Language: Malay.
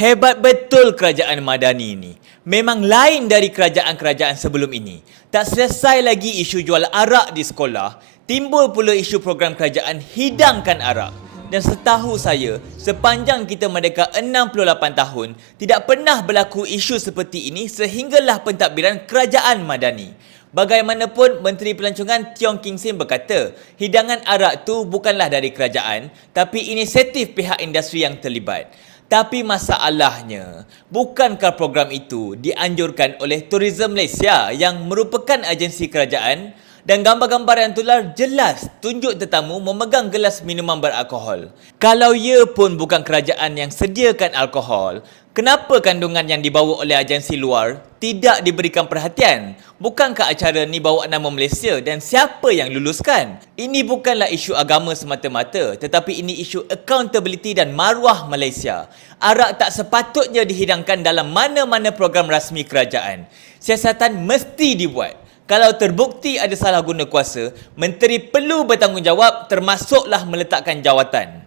Hebat betul kerajaan Madani ini. Memang lain dari kerajaan-kerajaan sebelum ini. Tak selesai lagi isu jual arak di sekolah, timbul pula isu program kerajaan hidangkan arak. Dan setahu saya, sepanjang kita merdeka 68 tahun, tidak pernah berlaku isu seperti ini sehinggalah pentadbiran kerajaan Madani. Bagaimanapun, Menteri Pelancongan Tiong King Sim berkata, hidangan arak tu bukanlah dari kerajaan, tapi inisiatif pihak industri yang terlibat. Tapi masalahnya, bukankah program itu dianjurkan oleh Tourism Malaysia yang merupakan agensi kerajaan dan gambar-gambar yang tular jelas tunjuk tetamu memegang gelas minuman beralkohol. Kalau ia pun bukan kerajaan yang sediakan alkohol, kenapa kandungan yang dibawa oleh agensi luar tidak diberikan perhatian? Bukankah acara ni bawa nama Malaysia dan siapa yang luluskan? Ini bukanlah isu agama semata-mata tetapi ini isu accountability dan maruah Malaysia. Arak tak sepatutnya dihidangkan dalam mana-mana program rasmi kerajaan. Siasatan mesti dibuat. Kalau terbukti ada salah guna kuasa, menteri perlu bertanggungjawab termasuklah meletakkan jawatan.